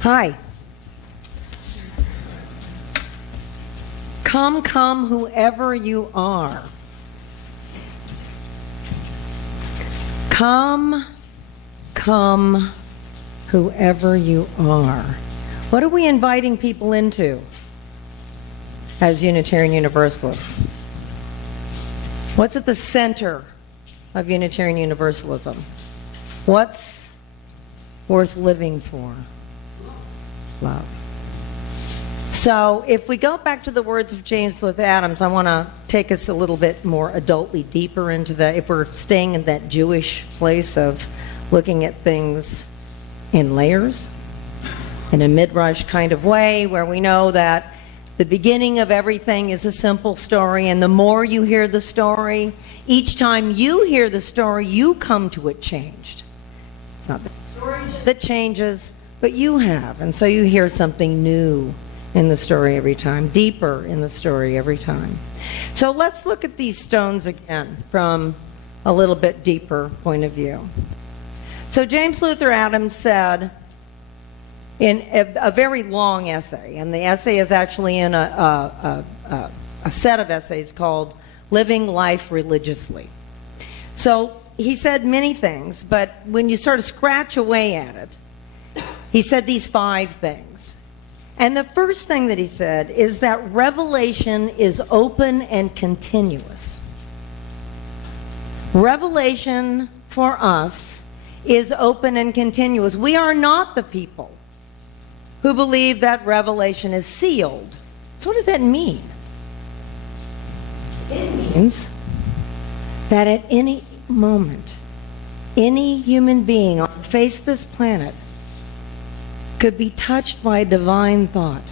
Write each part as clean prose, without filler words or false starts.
Hi. Come, come, whoever you are. Come, come, whoever you are. What are we inviting people into as Unitarian Universalists? What's at the center of Unitarian Universalism? What's worth living for? Love. So if we go back to the words of James Luther Adams, I want to take us a little bit more adultly deeper into that, if we're staying in that Jewish place of looking at things in layers, in a midrash kind of way, where we know that the beginning of everything is a simple story, and the more you hear the story, each time you hear the story, you come to it changed. It's not the story that changes, but you have. And so you hear something new in the story every time, deeper in the story every time. So let's look at these stones again from a little bit deeper point of view. So James Luther Adams said in a very long essay, and the essay is actually in a set of essays called Living Life Religiously. So he said many things, but when you sort of scratch away at it, he said these 5 things. And the first thing that he said is that revelation is open and continuous. Revelation for us is open and continuous. We are not the people who believe that revelation is sealed. So what does that mean? It means that at any moment, any human being on the face of this planet could be touched by a divine thought.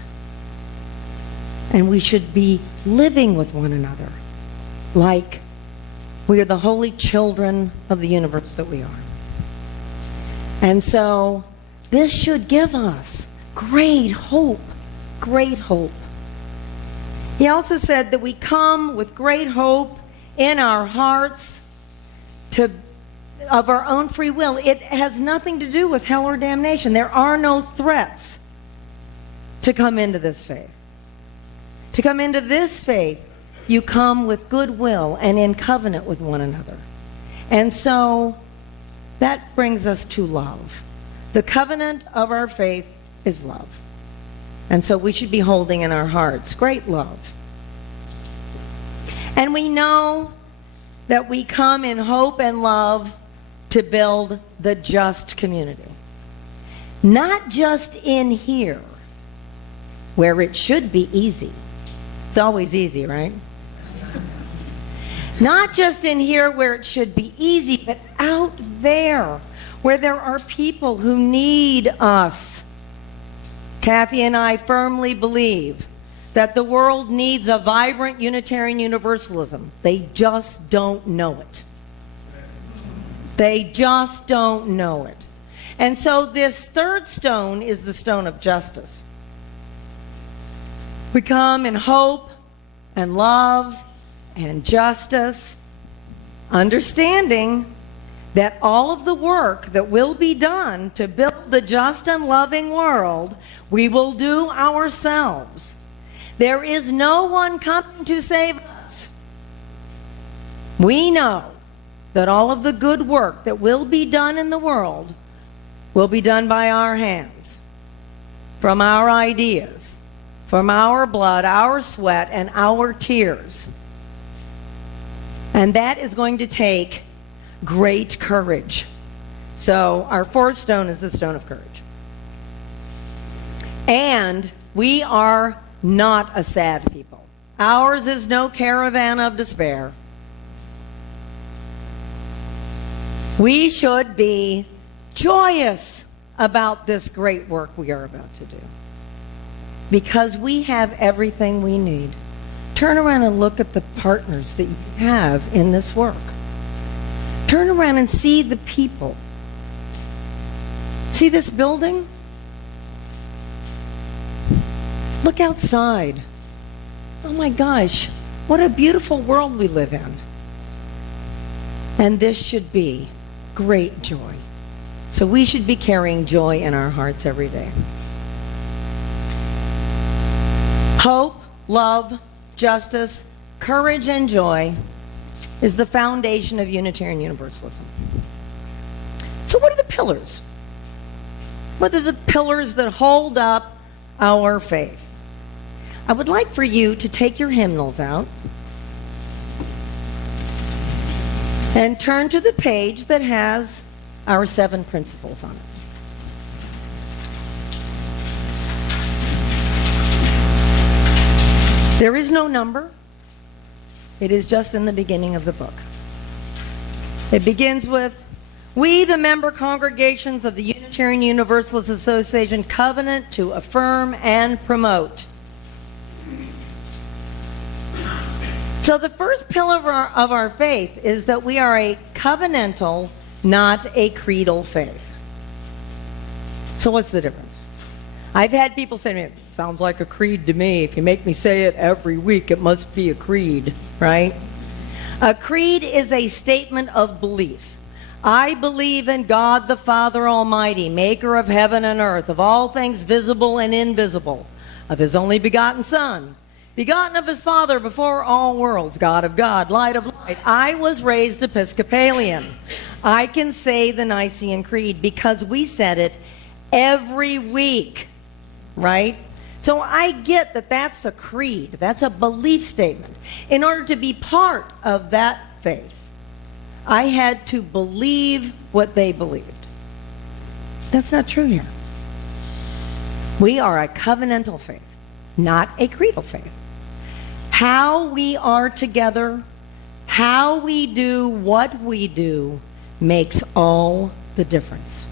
And we should be living with one another like we are the holy children of the universe that we are. And so this should give us great hope, great hope. He also said that we come with great hope in our hearts of our own free will. It has nothing to do with hell or damnation. There are no threats to come into this faith. To come into this faith, you come with goodwill and in covenant with one another. And so that brings us to love. The covenant of our faith is love. And so we should be holding in our hearts great love. And we know that we come in hope and love to build the just community. Not just in here, where it should be easy. It's always easy, right? Not just in here where it should be easy, but out there where there are people who need us. Kathy and I firmly believe that the world needs a vibrant Unitarian Universalism. They just don't know it. They just don't know it. And so this third stone is the stone of justice. We come in hope and love and justice, understanding that all of the work that will be done to build the just and loving world, we will do ourselves. There is no one coming to save us. We know that all of the good work that will be done in the world will be done by our hands, from our ideas, from our blood, our sweat, and our tears. And that is going to take great courage. So our fourth stone is the stone of courage. And we are not a sad people. Ours is no caravan of despair. We should be joyous about this great work we are about to do, because we have everything we need. Turn around and look at the partners that you have in this work. Turn around and see the people. See this building? Look outside. Oh my gosh, what a beautiful world we live in. And this should be great joy. So we should be carrying joy in our hearts every day. Hope, love, justice, courage, and joy is the foundation of Unitarian Universalism. So what are the pillars? What are the pillars that hold up our faith? I would like for you to take your hymnals out and turn to the page that has our 7 principles on it. There is no number. It is just in the beginning of the book. It begins with, "We, the member congregations of the Unitarian Universalist Association, covenant to affirm and promote." So the first pillar of our faith is that we are a covenantal, not a creedal faith. So what's the difference? I've had people say to me, "Sounds like a creed to me. If you make me say it every week, it must be a creed," right? A creed is a statement of belief. I believe in God the Father Almighty, maker of heaven and earth, of all things visible and invisible, of his only begotten Son, begotten of his Father before all worlds, God of God, light of light. I was raised Episcopalian. I can say the Nicene Creed because we said it every week, right? So I get that that's a creed. That's a belief statement. In order to be part of that faith, I had to believe what they believed. That's not true here. We are a covenantal faith, not a creedal faith. How we are together, how we do what we do, makes all the difference.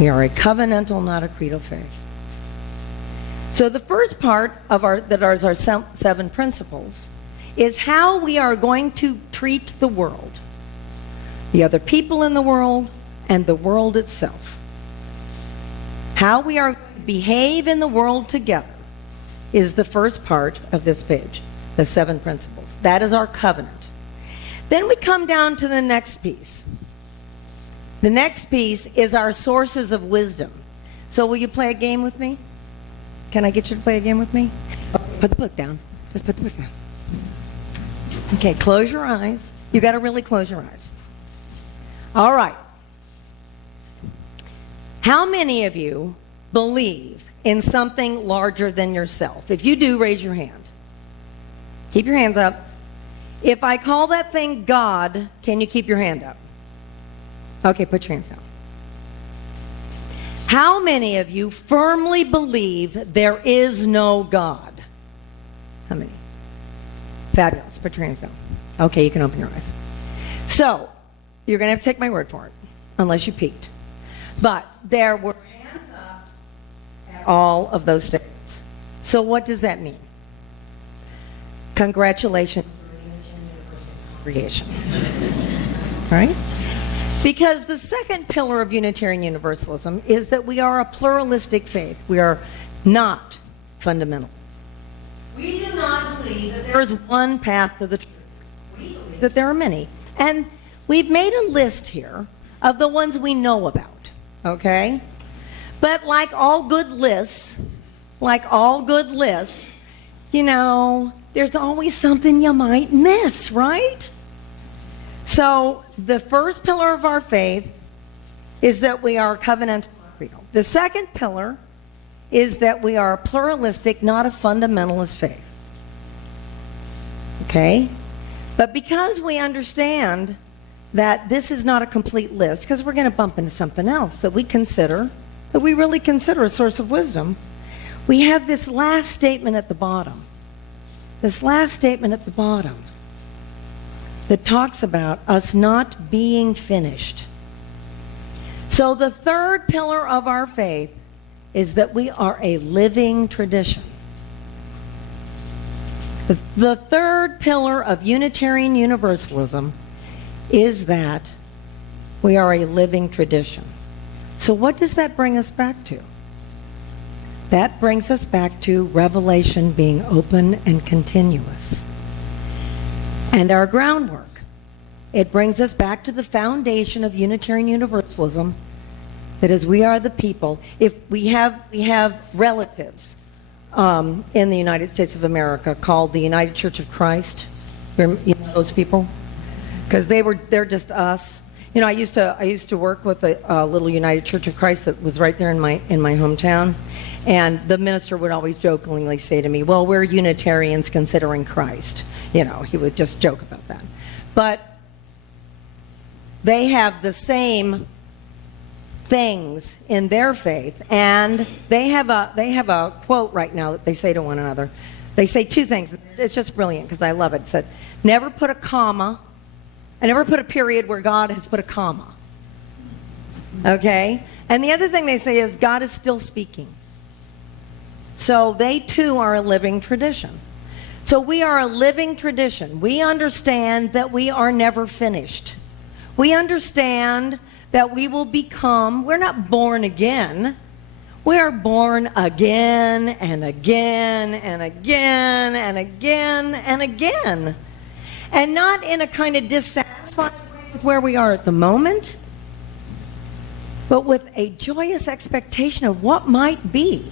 We are a covenantal, not a creedal faith. So the first part of our 7 principles is how we are going to treat the world, the other people in the world, and the world itself. How we are going to behave in the world together is the first part of this page, the 7 principles. That is our covenant. Then we come down to the next piece. The next piece is our sources of wisdom. So will you play a game with me? Can I get you to play a game with me? Put the book down. Just put the book down. Okay, close your eyes. You got to really close your eyes. All right. How many of you believe in something larger than yourself? If you do, raise your hand. Keep your hands up. If I call that thing God, can you keep your hand up? Okay, put your hands down. How many of you firmly believe there is no God? How many? Fabulous. Put your hands down. Okay, you can open your eyes. So, you're going to have to take my word for it, unless you peeked. But there were hands up at all of those statements. So what does that mean? Congratulations, Congregation. Right? Because the second pillar of Unitarian Universalism is that we are a pluralistic faith. We are not fundamentalists. We do not believe that there is one path to the truth. We believe that there are many. And we've made a list here of the ones we know about, okay? But like all good lists, you know, there's always something you might miss, right? So the first pillar of our faith is that we are covenantal. The second pillar is that we are a pluralistic, not a fundamentalist faith. Okay? But because we understand that this is not a complete list, because we're going to bump into something else that we really consider a source of wisdom, we have this last statement at the bottom. This last statement at the bottom that talks about us not being finished. So the third pillar of our faith is that we are a living tradition. The third pillar of Unitarian Universalism is that we are a living tradition. So what does that bring us back to? That brings us back to revelation being open and continuous. And our groundwork. It brings us back to the foundation of Unitarian Universalism, That is, we are the people. If we have relatives in the United States of America called the United Church of Christ. You know those people? Because they're just us. You know, I used to work with a little United Church of Christ that was right there in my hometown, and the minister would always jokingly say to me, "Well, we're Unitarians considering Christ." You know, he would just joke about that. But they have the same things in their faith, and they have a quote right now that they say to one another. They say two things. It's just brilliant because I love it. It said, "Never put a comma. I never put a period where God has put a comma." Okay? And the other thing they say is God is still speaking. So they too are a living tradition. So we are a living tradition. We understand that we are never finished. We understand that we will become, we're not born again. We are born again and again and again and again and again. And not in a kind of dissatisfied way with where we are at the moment, but with a joyous expectation of what might be.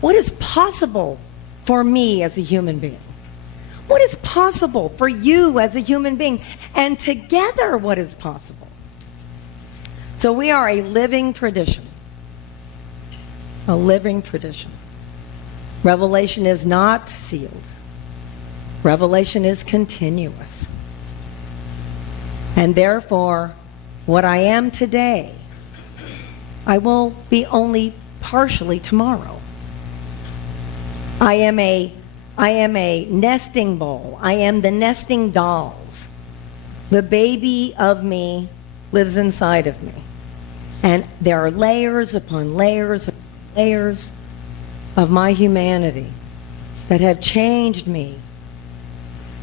What is possible for me as a human being? What is possible for you as a human being? And together, what is possible? So we are a living tradition. A living tradition. Revelation is not sealed. Revelation is continuous. And therefore, what I am today, I will be only partially tomorrow. I am a nesting bowl. I am the nesting dolls. The baby of me lives inside of me. And there are layers upon layers upon layers of my humanity that have changed me,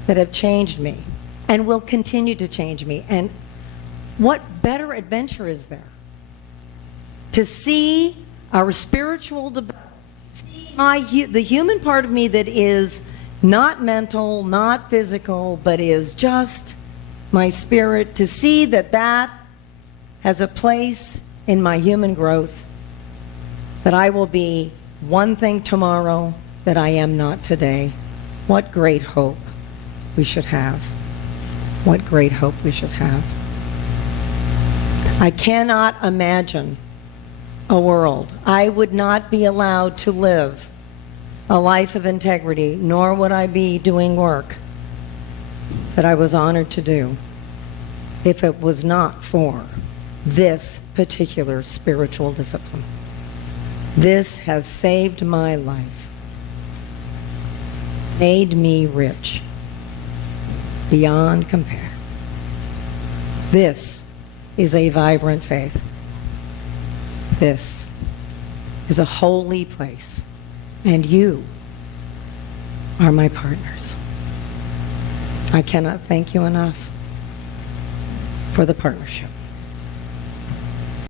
and will continue to change me. And what better adventure is there? To see our spiritual development, see the human part of me that is not mental, not physical, but is just my spirit, to see that has a place in my human growth, that I will be one thing tomorrow that I am not today. What great hope we should have. What great hope we should have. I cannot imagine a world. I would not be allowed to live a life of integrity, nor would I be doing work that I was honored to do if it was not for this particular spiritual discipline. This has saved my life, made me rich beyond compare. This is a vibrant faith. This is a holy place, and you are my partners. I cannot thank you enough for the partnership.